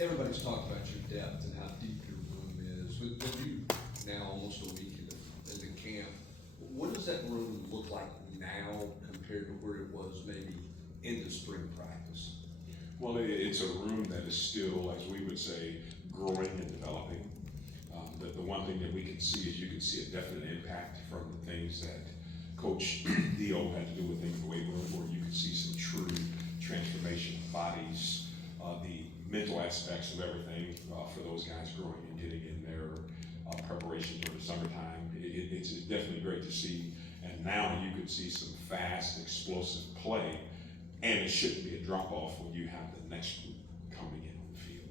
Everybody's talked about your depth and how deep your room is. With you now almost a week in the camp, what does that room look like now compared to where it was maybe in the spring practice? Well, it's a room that is still, as we would say, growing and developing. The one thing that we can see is you can see a definite impact from the things that Coach Dio had to do with things in the weight room, where you can see some true transformation of bodies, the mental aspects of everything for those guys growing and getting in their preparation for the summertime. It's definitely great to see. And now you can see some fast, explosive play, and it shouldn't be a drop off when you have the next group coming in on the field.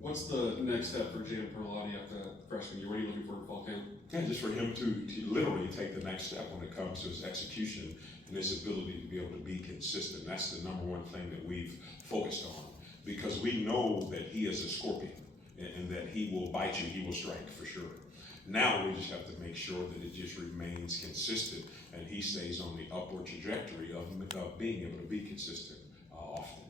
What's the next step for Jam Perlotti after freshman year? What are you looking for in fall camp? And just for him to literally take the next step when it comes to his execution and his ability to be able to be consistent. That's the number one thing that we've focused on, because we know that he is a scorpion and that he will bite you, he will strike for sure. Now we just have to make sure that it just remains consistent and he stays on the upward trajectory of being able to be consistent often.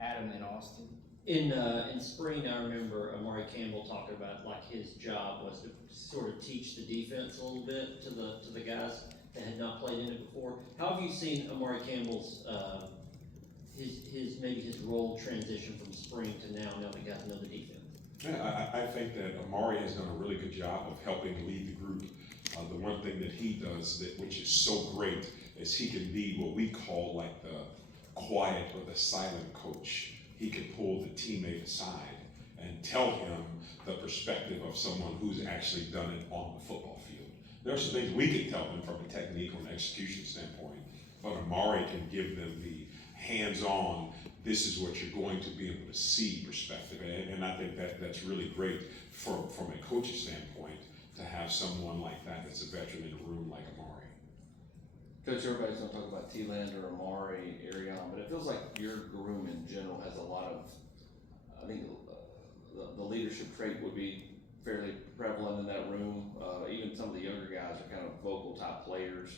Adam in Austin. In spring, I remember Amari Campbell talking about like his job was to sort of teach the defense a little bit to the guys that had not played in it before. How have you seen Amari Campbell's his role transition from spring to now that guys know the defense? Yeah, I think that Amari has done a really good job of helping lead the group. The one thing that he does, which is so great, is he can be what we call like the quiet or the silent coach. He can pull the teammate aside and tell him the perspective of someone who's actually done it on the football field. There are some things we can tell them from a technique or an execution standpoint, but Amari can give them the hands-on, this is what you're going to be able to see perspective. And I think that's really great from a coach's standpoint to have someone like that that's a veteran in a room like Amari. Coach, everybody's going to talk about T-Land or Amari, Arion, but it feels like your room in general has a lot of, I think the leadership trait would be fairly prevalent in that room. Even some of the younger guys are kind of vocal type players.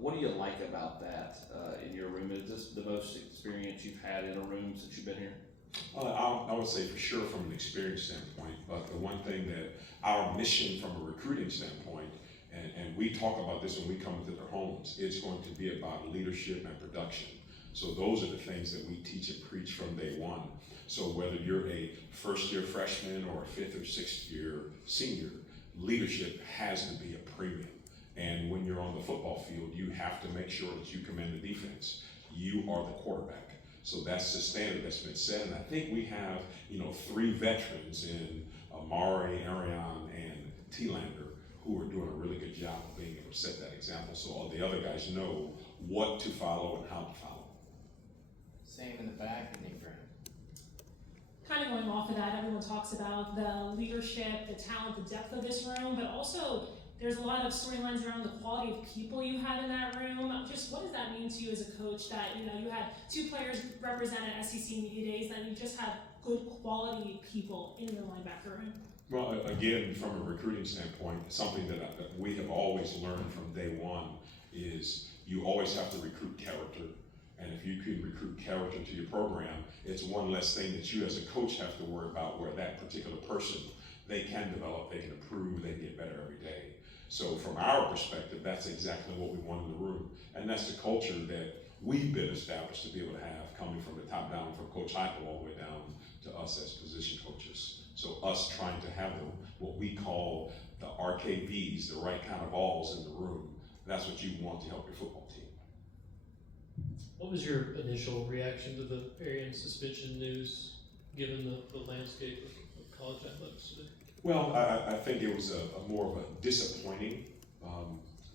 What do you like about that in your room? Is this the most experience you've had in a room since you've been here? I would say for sure from an experience standpoint, but the one thing that our mission from a recruiting standpoint, and we talk about this when we come into their homes, it's going to be about leadership and production. So those are the things that we teach and preach from day one. So whether you're a first year freshman or a fifth or sixth year senior, leadership has to be a premium. And when you're on the football field, you have to make sure that you command the defense. You are the quarterback. So that's the standard that's been set. And I think we have, three veterans in Amari, Arion, and T-Lander who are doing a really good job of being able to set that example. So all the other guys know what to follow and how to follow. Same in the back, and Nick Brown. Kind of going off of that, everyone talks about the leadership, the talent, the depth of this room, but also there's a lot of storylines around the quality of people you have in that room. Just what does that mean to you as a coach that, you had two players represent at SEC Media Days, that you just have good quality people in your linebacker room? Well, again, from a recruiting standpoint, something that we have always learned from day one is you always have to recruit character. And if you can recruit character to your program, it's one less thing that you as a coach have to worry about, where that particular person, they can develop, they can improve, they can get better every day. So from our perspective, that's exactly what we want in the room. And that's the culture that we've been established to be able to have, coming from the top down, from Coach Heupel all the way down to us as position coaches. So us trying to have what we call the RKBs, the right kind of balls in the room, that's what you want to help your football team. What was your initial reaction to the Arian suspension news, given the landscape of college athletics today? Well, I think it was a more of a disappointing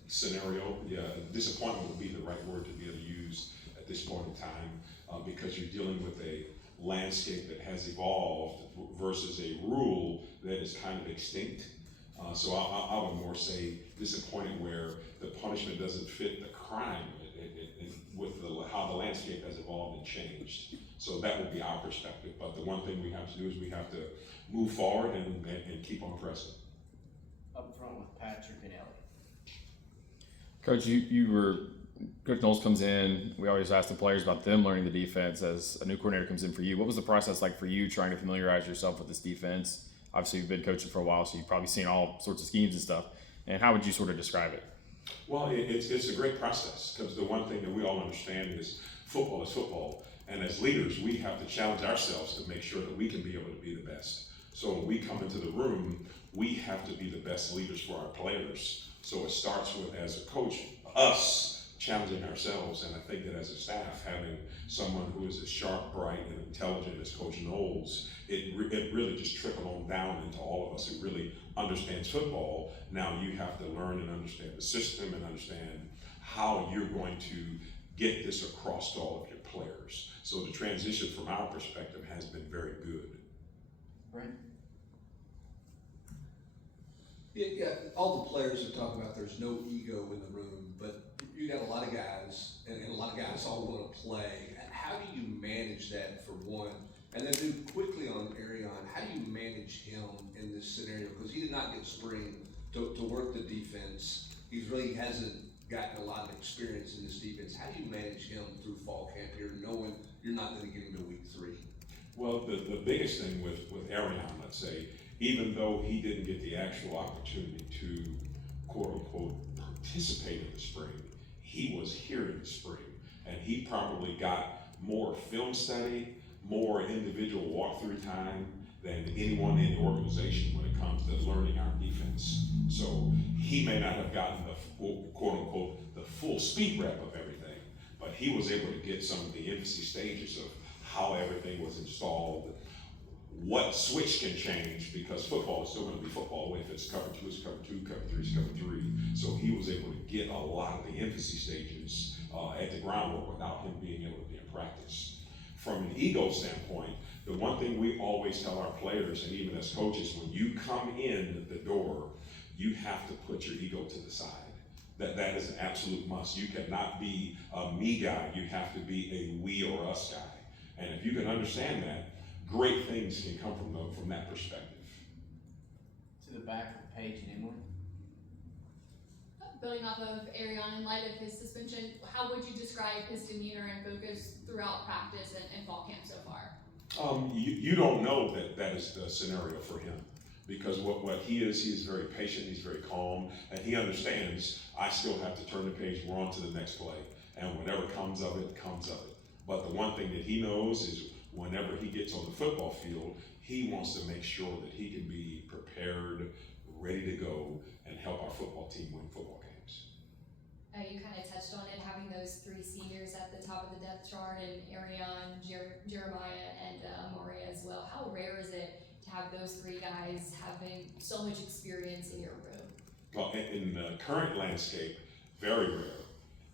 scenario. Yeah, disappointment would be the right word to be able to use at this point in time, because you're dealing with a landscape that has evolved versus a rule that is kind of extinct. So I would more say disappointed where the punishment doesn't fit the crime with how the landscape has evolved and changed. So that would be our perspective. But the one thing we have to do is we have to move forward and keep on pressing. Up front with Patrick and Elliott. Coach, you were Coach Knowles comes in, we always ask the players about them learning the defense as a new coordinator comes in for you. What was the process like for you trying to familiarize yourself with this defense? Obviously, you've been coaching for a while, so you've probably seen all sorts of schemes and stuff. And how would you sort of describe it? Well, it's a great process, because the one thing that we all understand is football. And as leaders, we have to challenge ourselves to make sure that we can be able to be the best. So when we come into the room, we have to be the best leaders for our players. So it starts with, as a coach, us challenging ourselves. And I think that as a staff, having someone who is as sharp, bright, and intelligent as Coach Knowles, it really just trickled on down into all of us who really understands football. Now you have to learn and understand the system and understand how you're going to get this across to all of your players. So the transition from our perspective has been very good. Brent? Yeah, all the players have talked about there's no ego in the room, but you got a lot of guys, and a lot of guys all want to play. How do you manage that, for one? And then quickly on Arion, how do you manage him in this scenario? Because he did not get spring to work the defense. He really hasn't gotten a lot of experience in this defense. How do you manage him through fall camp here, knowing you're not going to get him to week 3? Well, the biggest thing with Arion, let's say, even though he didn't get the actual opportunity to, quote unquote, participate in the spring, he was here in the spring. And he probably got more film study, more individual walkthrough time than anyone in the organization when it comes to learning our defense. So he may not have gotten the quote unquote the full speed rep of everything, but he was able to get some of the infancy stages of how everything was installed, what switch can change, because football is still going to be football. If it's cover 2, it's cover 2, cover 3, it's cover 3. So he was able to get a lot of the infancy stages at the groundwork without him being able to be in practice. From an ego standpoint, the one thing we always tell our players, and even as coaches, when you come in the door, you have to put your ego to the side. That is an absolute must. You cannot be a me guy. You have to be a we or us guy. And if you can understand that, great things can come from that perspective. To the back of Paige and Emily. Building off of Arion, in light of his suspension, how would you describe his demeanor and focus throughout practice and fall camp so far? You don't know that is the scenario for him, because what he is very patient, he's very calm, and he understands I still have to turn the page, we're on to the next play, and whatever comes of it, comes of it. But the one thing that he knows is whenever he gets on the football field, he wants to make sure that he can be prepared, ready to go, and help our football team win football games. You kind of touched on it, having those 3 seniors at the top of the depth chart, and Arion, Jeremiah, and Amari as well. How rare is it to have those 3 guys having so much experience in your room? Well, in the current landscape, very rare.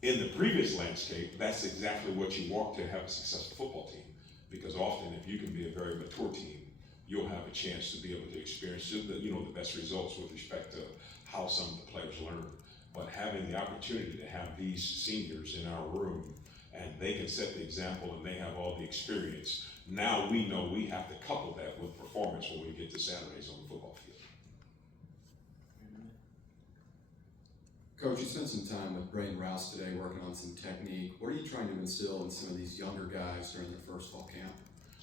In the previous landscape, that's exactly what you want to have a successful football team. Because often, if you can be a very mature team, you'll have a chance to be able to experience the best results with respect to how some of the players learn. But having the opportunity to have these seniors in our room, and they can set the example and they have all the experience, now we know we have to couple that with performance when we get to Saturdays on the football field. Coach, you spent some time with Braden Rouse today working on some technique. What are you trying to instill in some of these younger guys during their first fall camp?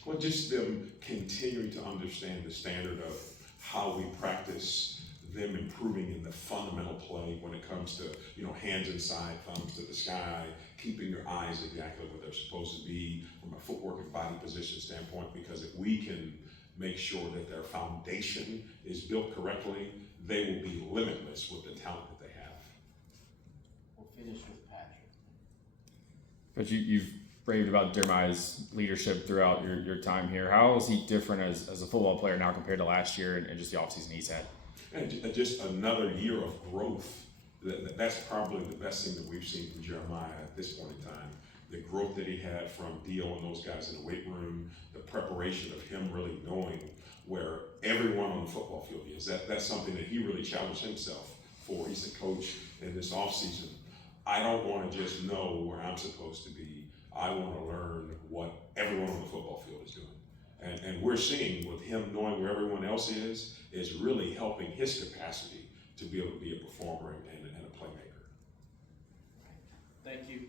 Well, just them continuing to understand the standard of how we practice, them improving in the fundamental play when it comes to, hands inside, thumbs to the sky, keeping your eyes exactly where they're supposed to be from a footwork and body position standpoint, because if we can make sure that their foundation is built correctly, they will be limitless with the talent that they have. We'll finish with Patrick. But you've raved about Jeremiah's leadership throughout your time here. How is he different as a football player now compared to last year and just the offseason he's had? And just another year of growth. That's probably the best thing that we've seen from Jeremiah at this point in time. The growth that he had from Dio and those guys in the weight room, the preparation of him really knowing where everyone on the football field is. That's something that he really challenged himself for. He said, Coach, in this offseason, I don't want to just know where I'm supposed to be. I want to learn what everyone on the football field is doing. And we're seeing with him knowing where everyone else is really helping his capacity to be able to be a performer and a playmaker. Thank you.